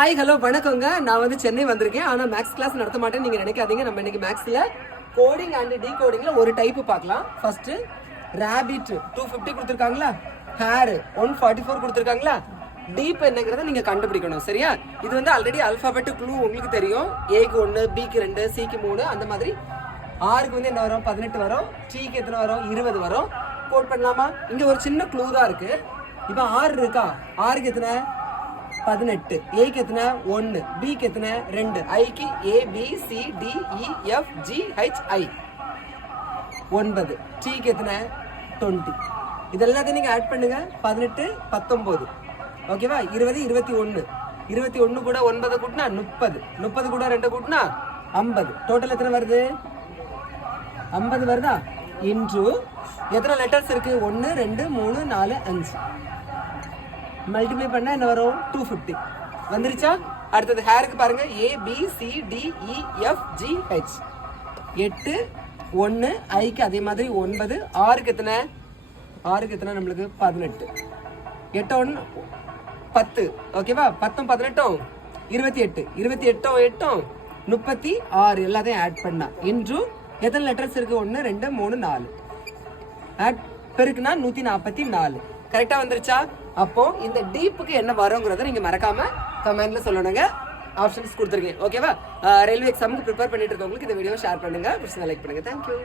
Hi hello வணக்கங்க. நான் வந்து சென்னை வந்திருக்கேன். ஆனால் மேக்ஸ் கிளாஸ் நடத்த மாட்டேன்னு நீங்கள் நினைக்காதீங்க. நம்ம இன்னைக்கு மேக்ஸில் கோடிங் அண்ட் டீகோடிங்கில் ஒரு டைப்பு பார்க்கலாம். ஃபர்ஸ்ட் ரேபிட் 250 கொடுத்துருக்காங்களா, ஹேர் 144 கொடுத்துருக்காங்களா, டீப் என்னங்கிறத நீங்கள் கண்டுபிடிக்கணும். சரியா? இது வந்து ஆல்ரெடி அல்ஃபாபெட் க்ளூ உங்களுக்கு தெரியும். ஏக்கு 1, பிக்கு 2, சிக்கு 3, அந்த மாதிரி. ஆருக்கு வந்து என்ன வரும்? 18 வரும். டீக்கு எத்தனை வரும்? 20 வரும். கோட் பண்ணலாமா? இங்கே ஒரு சின்ன க்ளூ தான் இருக்குது. இப்போ 6 இருக்கா? ஆருக்கு எத்தனை? 18. ஏக்கு எத்தனை? 1. பிக்கு எத்தனை? 2. ஐக்கு ABCDEFGHI 9. டீக்கு எத்தனை? 20. இதெல்லாத்தையும் நீங்கள் ஆட் பண்ணுங்க. 18 19. ஓகேவா? 20 21. 21 கூட 9 கூட்டினா 30. 30 கூட 2 கூட்டினா 50. டோட்டல் எத்தனை வருது? 50 வருதா? இன்ட்ரு எத்தனை லெட்டர்ஸ் இருக்கு? 1 2 3 4 5. மல்டிப்ளை பண்ணா என்ன வரும்? 250 வந்துருச்சா? அடுத்தது ஹேருக்கு பாருங்க. ABCDEFGH 8 1. ஐக்கு அதே மாதிரி 9. ஆருக்கு எத்தனை? ஆருக்கு எத்தனை? நம்மளுக்கு 18. 8 1 10. ஓகேவா? 10 18 28. 28 8 36. எல்லாத்தையும் ஆட் பண்ணா இன்ட்ரு எத்தனை லெட்டர்ஸ் இருக்கு? 1 2 3 4. ஆட் பெருக்குனா 144. கரெக்டா வந்துருச்சா? அப்போ இந்த டீப்புக்கு என்ன வருங்கிறத நீங்க மறக்காம கமெண்ட்ல சொல்லணுங்க. ஆப்ஷன்ஸ் கொடுத்துருக்கேன். ஓகேவா? ரயில்வே எக்ஸாமுக்கு ப்ரிப்பேர் பண்ணிட்டு இருக்கவங்களுக்கு இந்த வீடியோ ஷேர் பண்ணுங்க. லைக் பண்ணுங்க. தேங்க்யூ.